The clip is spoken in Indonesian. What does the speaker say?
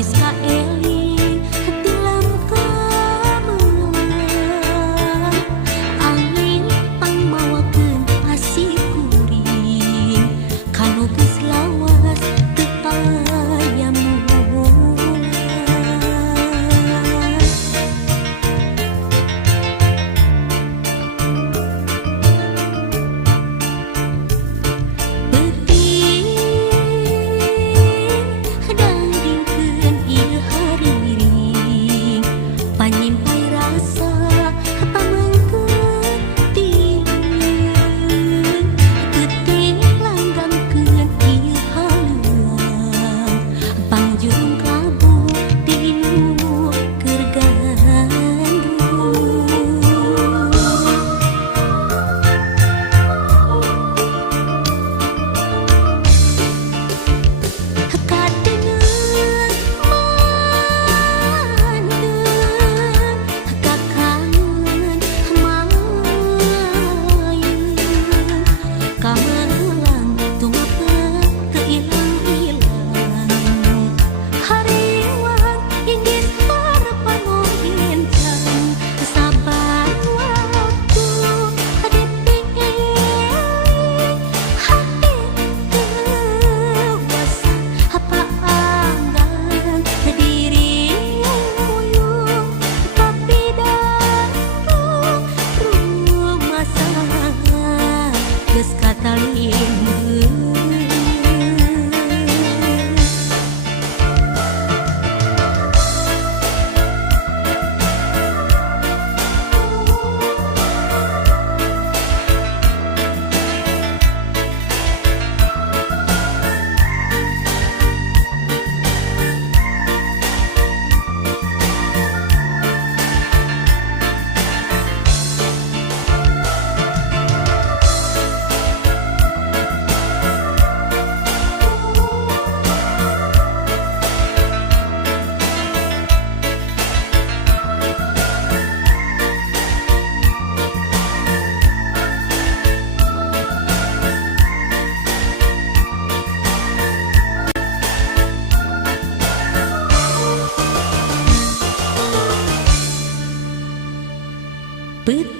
geus kaeling tilam kameungan angin pangmawakeun asih kuring kanu geus lawas teu aya mulan panyimpai rasa pamengkeun tileung teuting langgangkeun ieu haluang pangjung kalabu tinu keur gandrung kadengeun kamelang tumapeun teu ilang-ilang hariwang inggis harapan encang saban waktu dipilih hati dewasa paanggan diri uyung tapi datang rumah sana geus katalingkeun But